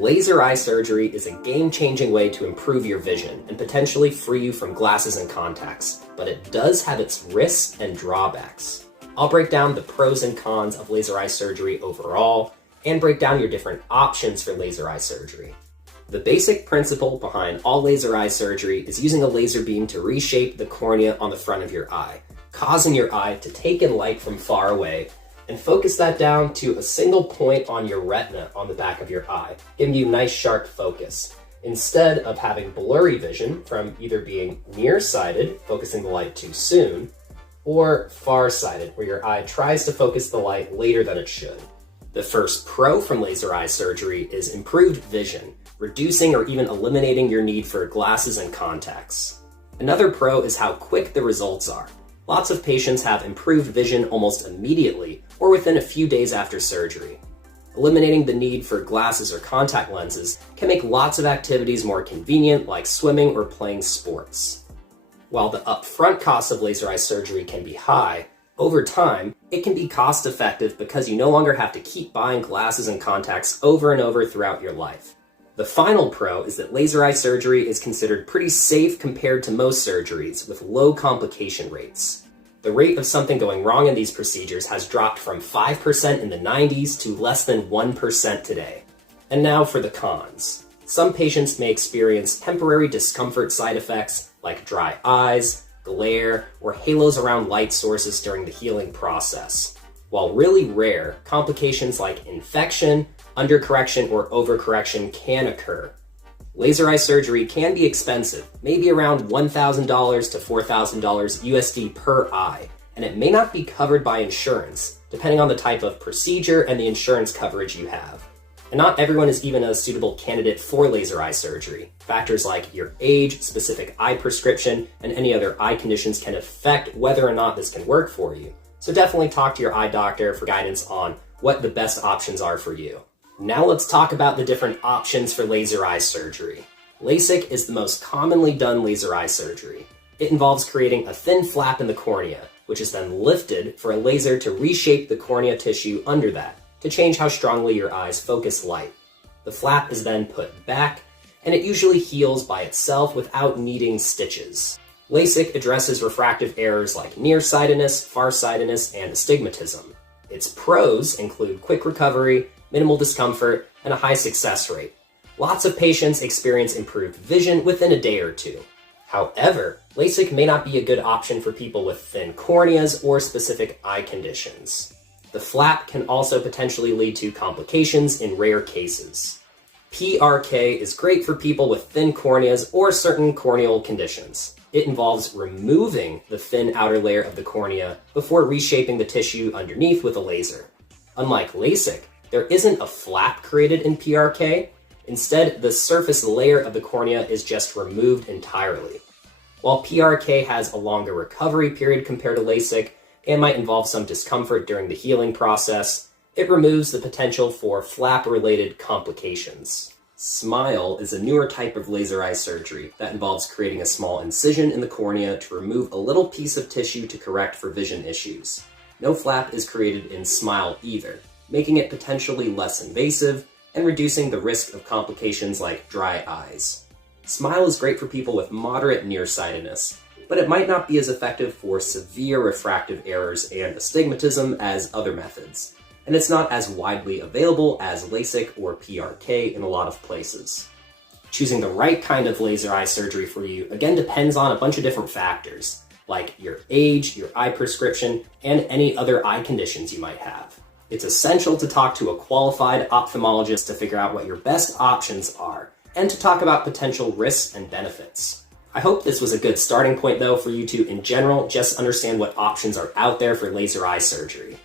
Laser eye surgery is a game-changing way to improve your vision and potentially free you from glasses and contacts, but it does have its risks and drawbacks. I'll break down the pros and cons of laser eye surgery overall, and break down your different options for laser eye surgery. The basic principle behind all laser eye surgery is using a laser beam to reshape the cornea on the front of your eye, causing your eye to take in light from far away and focus that down to a single point on your retina on the back of your eye, giving you nice sharp focus, instead of having blurry vision from either being nearsighted, focusing the light too soon, or farsighted, where your eye tries to focus the light later than it should. The first pro from laser eye surgery is improved vision, reducing or even eliminating your need for glasses and contacts. Another pro is how quick the results are. Lots of patients have improved vision almost immediately or within a few days after surgery. Eliminating the need for glasses or contact lenses can make lots of activities more convenient, like swimming or playing sports. While the upfront cost of laser eye surgery can be high, over time, it can be cost-effective because you no longer have to keep buying glasses and contacts over and over throughout your life. The final pro is that laser eye surgery is considered pretty safe compared to most surgeries, with low complication rates. The rate of something going wrong in these procedures has dropped from 5% in the 90s to less than 1% today. And now for the cons. Some patients may experience temporary discomfort side effects like dry eyes, glare, or halos around light sources during the healing process. While really rare, complications like infection, undercorrection, or overcorrection can occur. Laser eye surgery can be expensive, maybe around $1,000 to $4,000 USD per eye, and it may not be covered by insurance, depending on the type of procedure and the insurance coverage you have. And not everyone is even a suitable candidate for laser eye surgery. Factors like your age, specific eye prescription, and any other eye conditions can affect whether or not this can work for you. So definitely talk to your eye doctor for guidance on what the best options are for you. Now let's talk about the different options for laser eye surgery. LASIK is the most commonly done laser eye surgery. It involves creating a thin flap in the cornea, which is then lifted for a laser to reshape the cornea tissue under that, to change how strongly your eyes focus light. The flap is then put back, and it usually heals by itself without needing stitches. LASIK addresses refractive errors like nearsightedness, farsightedness, and astigmatism. Its pros include quick recovery, minimal discomfort, and a high success rate. Lots of patients experience improved vision within a day or two. However, LASIK may not be a good option for people with thin corneas or specific eye conditions. The flap can also potentially lead to complications in rare cases. PRK is great for people with thin corneas or certain corneal conditions. It involves removing the thin outer layer of the cornea before reshaping the tissue underneath with a laser. Unlike LASIK, there isn't a flap created in PRK. Instead, the surface layer of the cornea is just removed entirely. While PRK has a longer recovery period compared to LASIK and might involve some discomfort during the healing process, it removes the potential for flap-related complications. SMILE is a newer type of laser eye surgery that involves creating a small incision in the cornea to remove a little piece of tissue to correct for vision issues. No flap is created in SMILE either, making it potentially less invasive and reducing the risk of complications like dry eyes. SMILE is great for people with moderate nearsightedness, but it might not be as effective for severe refractive errors and astigmatism as other methods, and it's not as widely available as LASIK or PRK in a lot of places. Choosing the right kind of laser eye surgery for you again depends on a bunch of different factors, like your age, your eye prescription, and any other eye conditions you might have. It's essential to talk to a qualified ophthalmologist to figure out what your best options are, and to talk about potential risks and benefits. I hope this was a good starting point though for you to, in general, just understand what options are out there for laser eye surgery.